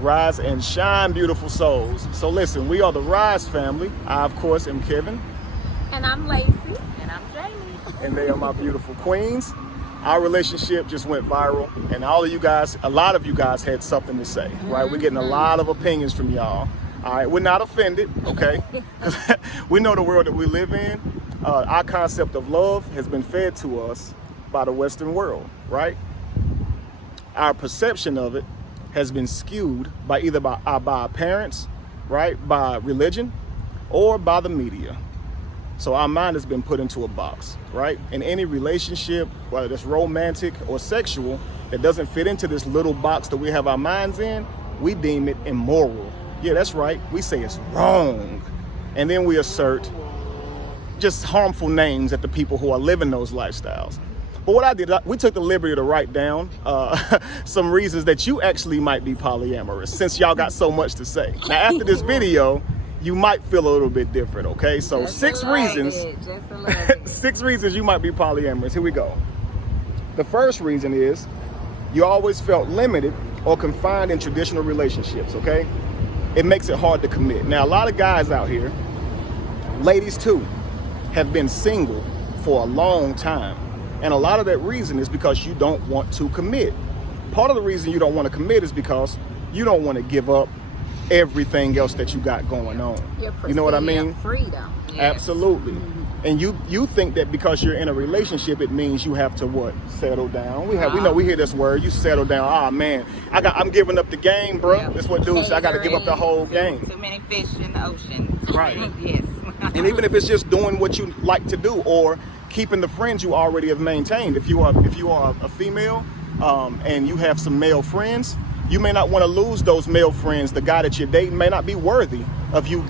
Rise and shine, beautiful souls. So listen, we are the Ryze family. I, of course, am Kevin. And I'm Lacey. And I'm Jamie. And they are my beautiful queens. Our relationship just went viral, and all of you guys, a lot of you guys had something to say, right? We're getting a lot of opinions from y'all. All right, we're not offended, okay? We know the world that we live in. Our concept of love has been fed to us by the Western world, right? Our perception of it has been skewed by either by our parents, right? By religion, or by the media. So our mind has been put into a box, right? In any relationship, whether it's romantic or sexual, that doesn't fit into this little box that we have our minds in, we deem it immoral. Yeah, that's right. We say it's wrong. And then we assert just harmful names at the people who are living those lifestyles. But what I did, we took the liberty to write down some reasons that you actually might be polyamorous, since y'all got so much to say. Now, after this video, you might feel a little bit different, okay? So just 6 reasons, 6 reasons you might be polyamorous. Here we go. The first reason is you always felt limited or confined in traditional relationships, okay? It makes it hard to commit. Now, a lot of guys out here, ladies too, have been single for a long time. And a lot of that reason is because you don't want to commit. Part of the reason you don't want to commit is because you don't want to give up everything else that you got going on. You know what I mean? Freedom. Yes. Absolutely. Mm-hmm. And you think that because you're in a relationship, it means you have to what? Settle down. We hear this word. You settle down. Ah, man, I'm giving up the game, bro. Yep. That's what dudes say. I got to give up the whole game. Too many fish in the ocean. Right. Yes. And even if it's just doing what you like to do, or keeping the friends you already have maintained. If you are a female and you have some male friends, you may not want to lose those male friends. The guy that you're dating may not be worthy of you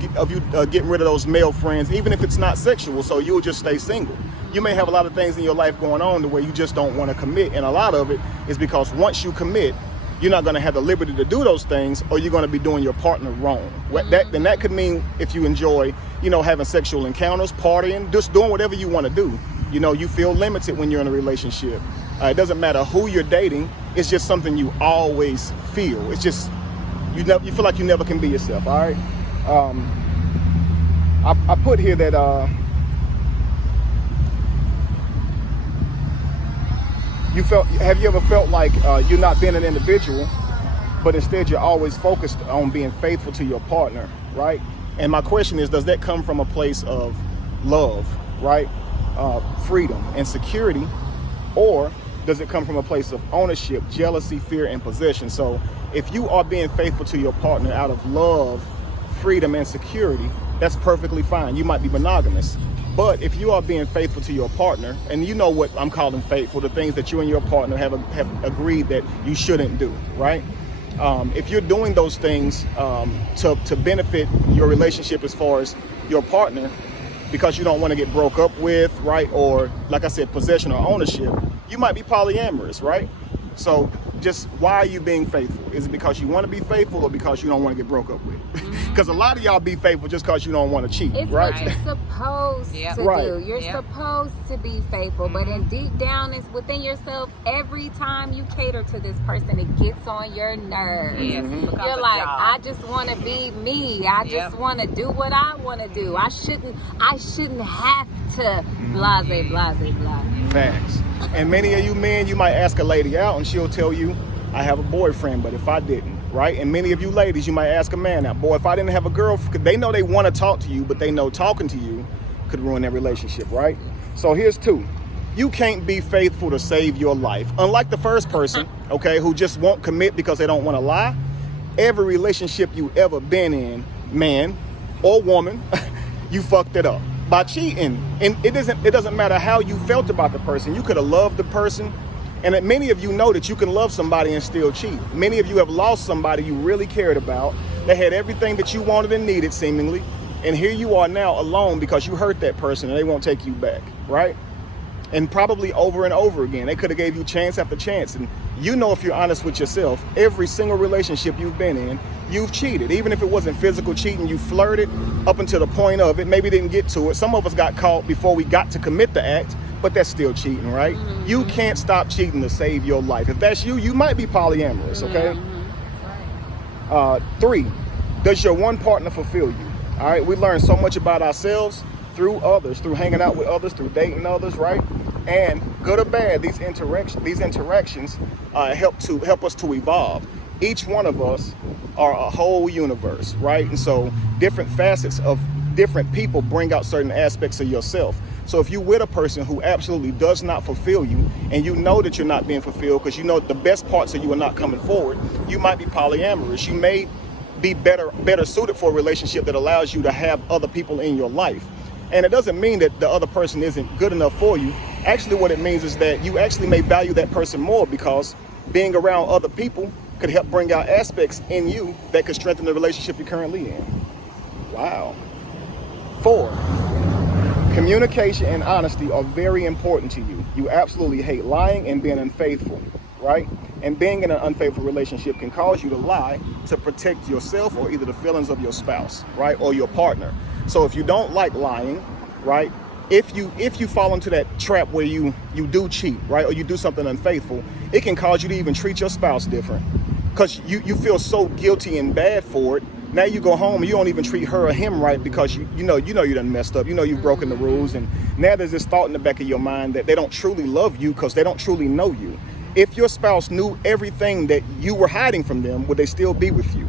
getting rid of those male friends, even if it's not sexual. So you'll just stay single. You may have a lot of things in your life going on to where you just don't want to commit, and a lot of it is because once you commit, you're not going to have the liberty to do those things, or you're going to be doing your partner wrong. Then that could mean if you enjoy, having sexual encounters, partying, just doing whatever you want to do. You feel limited when you're in a relationship. It doesn't matter who you're dating. It's just something you always feel. It's just, you feel like you never can be yourself, all right? I put here that have you ever felt like you're not being an individual, but instead you're always focused on being faithful to your partner, right? And my question is, does that come from a place of love, right? Freedom and security, or does it come from a place of ownership, jealousy, fear, and possession? So if you are being faithful to your partner out of love, freedom, and security, that's perfectly fine. You might be monogamous. But if you are being faithful to your partner, and you know what I'm calling faithful, the things that you and your partner have agreed that you shouldn't do, right? If you're doing those things to benefit your relationship as far as your partner, because you don't want to get broke up with, right? Or like I said, possession or ownership, you might be polyamorous, right? So just why are you being faithful? Is it because you want to be faithful, or because you don't want to get broke up with? Because a lot of y'all be faithful just because you don't want to cheat, it's right? What you're supposed to do. You're supposed to be faithful, but in deep down, it's within yourself. Every time you cater to this person, it gets on your nerves. You're like, I just want to be me. I just want to do what I want to do. I shouldn't have to blase. Facts. And many of you men, you might ask a lady out and she'll tell you, I have a boyfriend, but if I didn't, right? And many of you ladies, you might ask a man out, boy, if I didn't have a girlfriend, they know they want to talk to you, but they know talking to you could ruin their relationship, right? So here's 2. You can't be faithful to save your life. Unlike the first person, okay, who just won't commit because they don't want to lie. Every relationship you ever been in, man or woman, you fucked it up by cheating. And it doesn't matter how you felt about the person. You could have loved the person. And many of you know that you can love somebody and still cheat. Many of you have lost somebody you really cared about. They had everything that you wanted and needed, seemingly. And here you are now alone because you hurt that person and they won't take you back, right? And probably over and over again. They could have gave you chance after chance. And you know, if you're honest with yourself, every single relationship you've been in, you've cheated. Even if it wasn't physical cheating, you flirted up until the point of it, maybe didn't get to it. Some of us got caught before we got to commit the act, but that's still cheating, right? You can't stop cheating to save your life. If that's you, you might be polyamorous, okay? 3, does your one partner fulfill you? All right, we learn so much about ourselves through others, through hanging out with others, through dating others, right? And good or bad, these interactions help us to evolve. Each one of us are a whole universe, right? And so different facets of different people bring out certain aspects of yourself. So if you're with a person who absolutely does not fulfill you, and you know that you're not being fulfilled because you know the best parts of you are not coming forward, you might be polyamorous. You may be better suited for a relationship that allows you to have other people in your life. And it doesn't mean that the other person isn't good enough for you. Actually, what it means is that you actually may value that person more, because being around other people could help bring out aspects in you that could strengthen the relationship you're currently in. Wow. 4, communication and honesty are very important to you. You absolutely hate lying and being unfaithful, right? And being in an unfaithful relationship can cause you to lie to protect yourself or either the feelings of your spouse, right? Or your partner. So if you don't like lying, right? If you fall into that trap where you do cheat, right? Or you do something unfaithful, it can cause you to even treat your spouse different, because you feel so guilty and bad for it. Now you go home and you don't even treat her or him right, because you know you done messed up. You know you've broken the rules, and now there's this thought in the back of your mind that they don't truly love you because they don't truly know you. If your spouse knew everything that you were hiding from them, would they still be with you?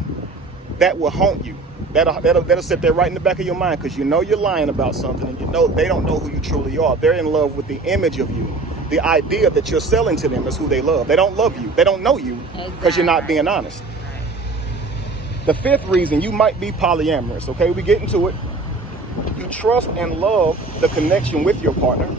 That will haunt you. That'll sit there right in the back of your mind, because you know you're lying about something, and you know they don't know who you truly are. They're in love with the image of you. The idea that you're selling to them is who they love. They don't love you. They don't know you because you're not being honest. The 5th reason you might be polyamorous, okay? We get into it. You trust and love the connection with your partner.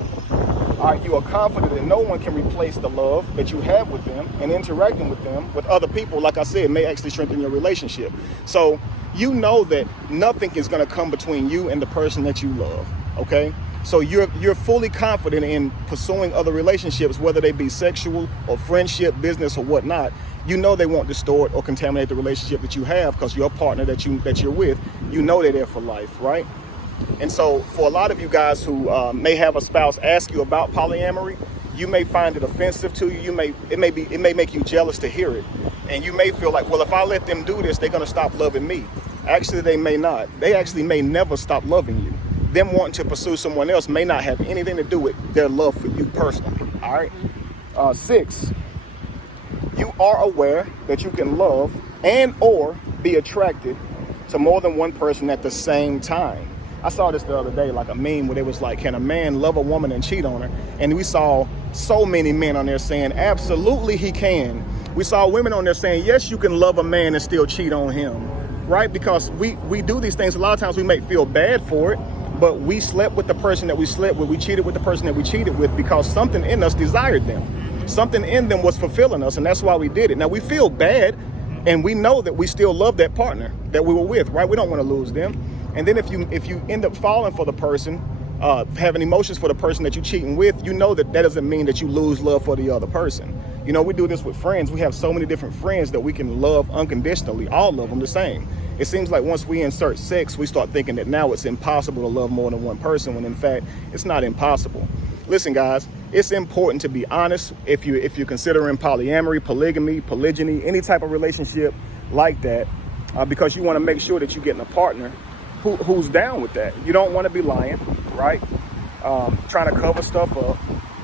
All right, you are confident that no one can replace the love that you have with them, and interacting with them, with other people, like I said, may actually strengthen your relationship. So you know that nothing is going to come between you and the person that you love, okay? So you're fully confident in pursuing other relationships, whether they be sexual or friendship, business, or whatnot. You know they won't distort or contaminate the relationship that you have, because your partner that you're with, you know they're there for life, right? And so for a lot of you guys who may have a spouse ask you about polyamory, you may find it offensive to you. It may make you jealous to hear it. And you may feel like, well, if I let them do this, they're going to stop loving me. Actually, they may not. They actually may never stop loving you. Them wanting to pursue someone else may not have anything to do with their love for you personally. All right. 6, you are aware that you can love and or be attracted to more than one person at the same time. I saw this the other day, like a meme where it was like, can a man love a woman and cheat on her? And we saw so many men on there saying, absolutely he can. We saw women on there saying, yes, you can love a man and still cheat on him, right? Because we do these things. A lot of times we may feel bad for it, but we slept with the person that we slept with. We cheated with the person that we cheated with because something in us desired them. Something in them was fulfilling us, and that's why we did it. Now we feel bad, and we know that we still love that partner that we were with, right? We don't want to lose them. And then if you end up falling for the person, having emotions for the person that you're cheating with, you know that doesn't mean that you lose love for the other person. You know, we do this with friends. We have so many different friends that we can love unconditionally, all of them the same. It seems like once we insert sex, we start thinking that now it's impossible to love more than one person, when in fact, it's not impossible. Listen, guys, it's important to be honest if you're considering polyamory, polygamy, polygyny, any type of relationship like that, because you want to make sure that you're getting a partner who's down with that. You don't want to be lying, right? Trying to cover stuff up.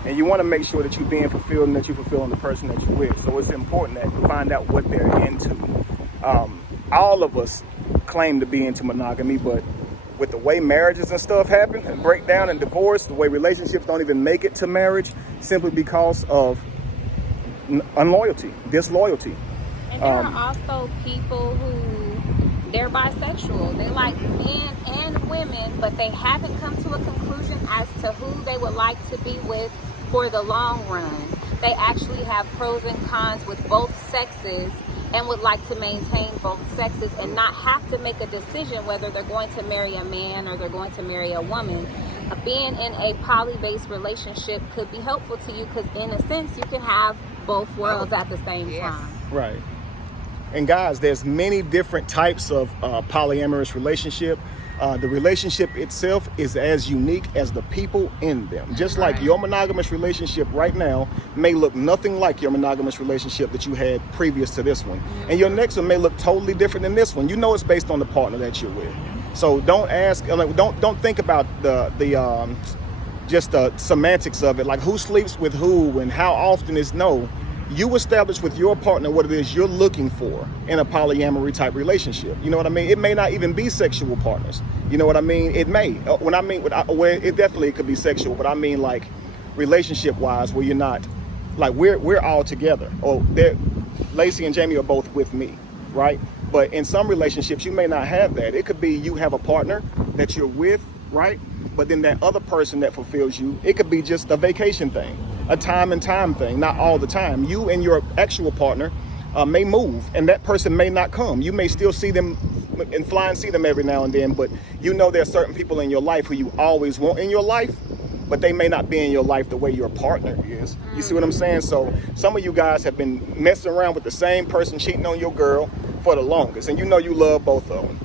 And you want to make sure that you're being fulfilled and that you're fulfilling the person that you're with. So it's important that you find out what they're into. All of us claim to be into monogamy, but with the way marriages and stuff happen and break down and divorce, the way relationships don't even make it to marriage simply because of unloyalty, disloyalty. And there are also people who, they're bisexual. They like men and women, but they haven't come to a conclusion as to who they would like to be with for the long run. They actually have pros and cons with both sexes and would like to maintain both sexes and not have to make a decision whether they're going to marry a man or they're going to marry a woman. Being in a poly-based relationship could be helpful to you because in a sense you can have both worlds at the same time. Right. And guys, there's many different types of polyamorous relationship. The relationship itself is as unique as the people in them. Just like your monogamous relationship right now may look nothing like your monogamous relationship that you had previous to this one. And your next one may look totally different than this one. You know it's based on the partner that you're with. So don't ask, don't think about just the semantics of it, like who sleeps with who and how often is no. You establish with your partner what it is you're looking for in a polyamory type relationship. You know what I mean? It may not even be sexual partners. You know what I mean? It may. When I mean, it definitely could be sexual, but I mean like relationship wise, where you're not like we're all together. Or Lacey and Jamie are both with me, right? But in some relationships, you may not have that. It could be you have a partner that you're with, right? But then that other person that fulfills you, it could be just a vacation thing, a time and time thing, not all the time. You and your actual partner may move and that person may not come. You may still see them and fly and see them every now and then, but you know there are certain people in your life who you always want in your life, but they may not be in your life the way your partner is. You see what I'm saying? So some of you guys have been messing around with the same person, cheating on your girl for the longest, and you know you love both of them.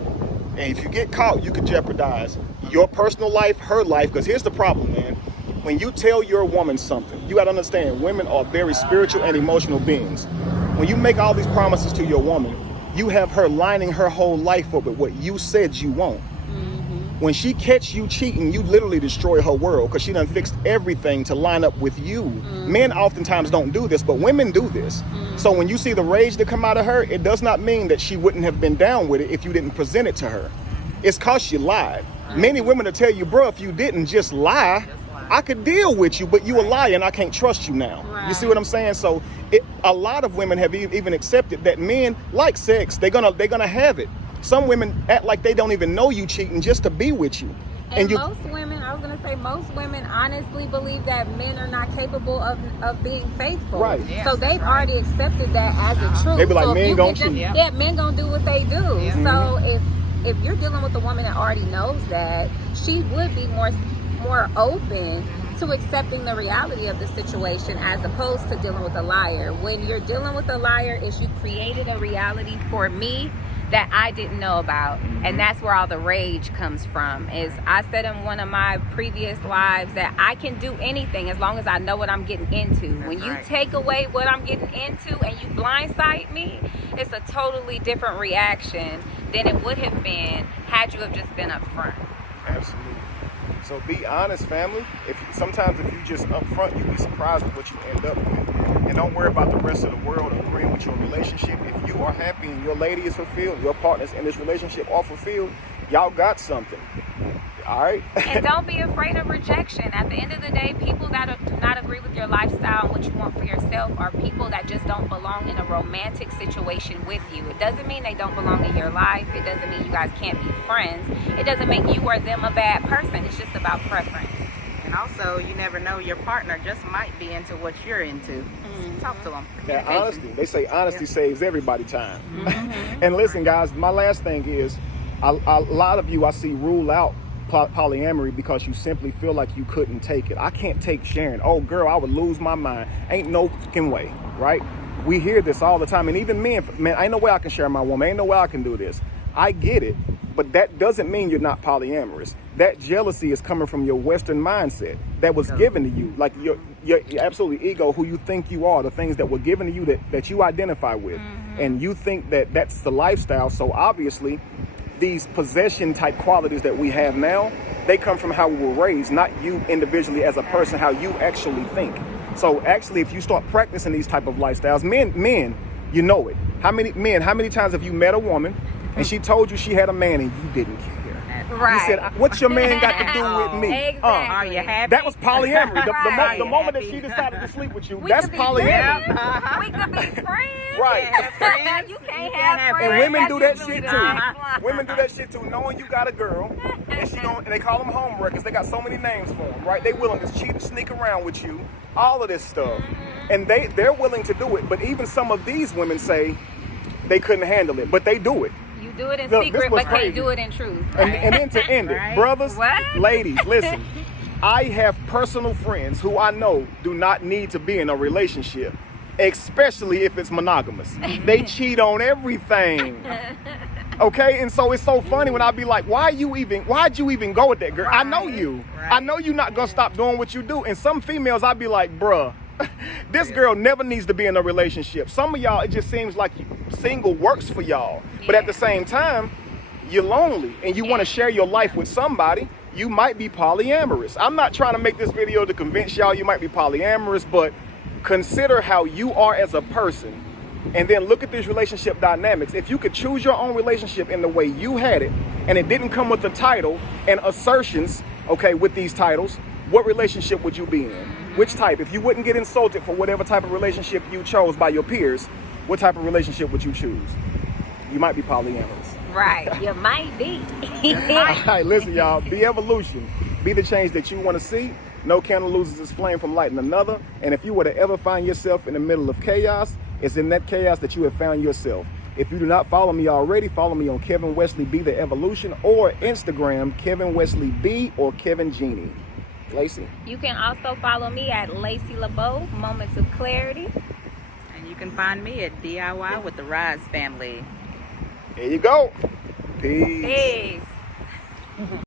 And if you get caught, you could jeopardize your personal life, her life, because here's the problem, man. When you tell your woman something, you got to understand, women are very spiritual and emotional beings. When you make all these promises to your woman, you have her lining her whole life up with what you said you want. When she catch you cheating, you literally destroy her world because she done fixed everything to line up with you. Men oftentimes don't do this, but women do this. So when you see the rage that come out of her, it does not mean that she wouldn't have been down with it if you didn't present it to her. It's cause you lied. Many women will tell you, bro, if you didn't just lie, I could deal with you, but you a liar and I can't trust you now. You see what I'm saying? So a lot of women have even accepted that men like sex. They're gonna have it. Some women act like they don't even know you cheating just to be with you. And most women, I was going to say, most women honestly believe that men are not capable of being faithful. Right. Yes, so they've already accepted that as a truth. They be like, men gonna cheat. Yeah, men gonna do what they do. Yeah. So if you're dealing with a woman that already knows that, she would be more open to accepting the reality of the situation as opposed to dealing with a liar. When you're dealing with a liar, is you created a reality for me that I didn't know about. And that's where all the rage comes from. Is I said in one of my previous lives that I can do anything as long as I know what I'm getting into. When you take away what I'm getting into and you blindside me, it's a totally different reaction than it would have been had you have just been upfront. Absolutely. So be honest, family. Sometimes if you just upfront, you'll be surprised with what you end up with. And don't worry about the rest of the world agreeing with your relationship. If you are happy and your lady is fulfilled, your partners in this relationship are fulfilled, y'all got something. All right? And don't be afraid of rejection. At the end of the day, people that do not agree with your lifestyle and what you want for yourself are people that just don't belong in a romantic situation with you. It doesn't mean they don't belong in your life. It doesn't mean you guys can't be friends. It doesn't make you or them a bad person. It's just about preference. And also, you never know, your partner just might be into what you're into. Talk to them. That honesty. They say honesty saves everybody time. And listen, guys, my last thing is, a lot of you I see rule out polyamory because you simply feel like you couldn't take it. I can't take sharing. Oh, girl, I would lose my mind. Ain't no fucking way, right? We hear this all the time. And even men, man, ain't no way I can share my woman. Ain't no way I can do this. I get it. But that doesn't mean you're not polyamorous. That jealousy is coming from your Western mindset that was given to you. Like your absolutely ego, who you think you are, the things that were given to you that you identify with. And you think that that's the lifestyle. So obviously, these possession type qualities that we have now, they come from how we were raised, not you individually as a person, how you actually think. So actually, if you start practicing these type of lifestyles, men, you know it. How many times have you met a woman and she told you she had a man and you didn't care? Right. You said, what's your man got to do with me? Exactly. Are you happy? That was polyamory. The moment that happy? she decided to sleep with you, that's polyamory. We could be friends. Right. You can't have friends. And women do that shit too. Nice. Women do that shit too, knowing you got a girl, and they call them homewreckers. They got so many names for them, right? They willing to cheat and sneak around with you, all of this stuff, and they're willing to do it. But even some of these women say they couldn't handle it, but they do it. You do it in Look, secret, but crazy. Can't do it in truth. Right? And then to end it, brothers, ladies, listen. I have personal friends who I know do not need to be in a relationship, especially if it's monogamous. They cheat on everything. Okay, and so it's so funny when I be like, why'd you even go with that girl? Right. I know you. Right. I know you're not gonna stop doing what you do. And some females, I be like, bruh, this girl never needs to be in a relationship. Some of y'all, it just seems like single works for y'all. But at the same time, you're lonely and you want to share your life with somebody. You might be polyamorous. I'm not trying to make this video to convince y'all you might be polyamorous, but consider how you are as a person. And then look at these relationship dynamics. If you could choose your own relationship in the way you had it, and it didn't come with a title and assertions, okay, with these titles, what relationship would you be in? Which type? If you wouldn't get insulted for whatever type of relationship you chose by your peers, what type of relationship would you choose? You might be polyamorous. Right, you might be. All right, listen, y'all. Be evolution. Be the change that you want to see. No candle loses its flame from lighting another. And if you were to ever find yourself in the middle of chaos, it's in that chaos that you have found yourself. If you do not follow me already, follow me on Kevin Wesley Be The Evolution or Instagram, Kevin Wesley B or Kevin Genie. Lacey? You can also follow me at Lacey LeBeau, Moments of Clarity. And you can find me at DIY with the Ryze family. There you go. Peace. Peace.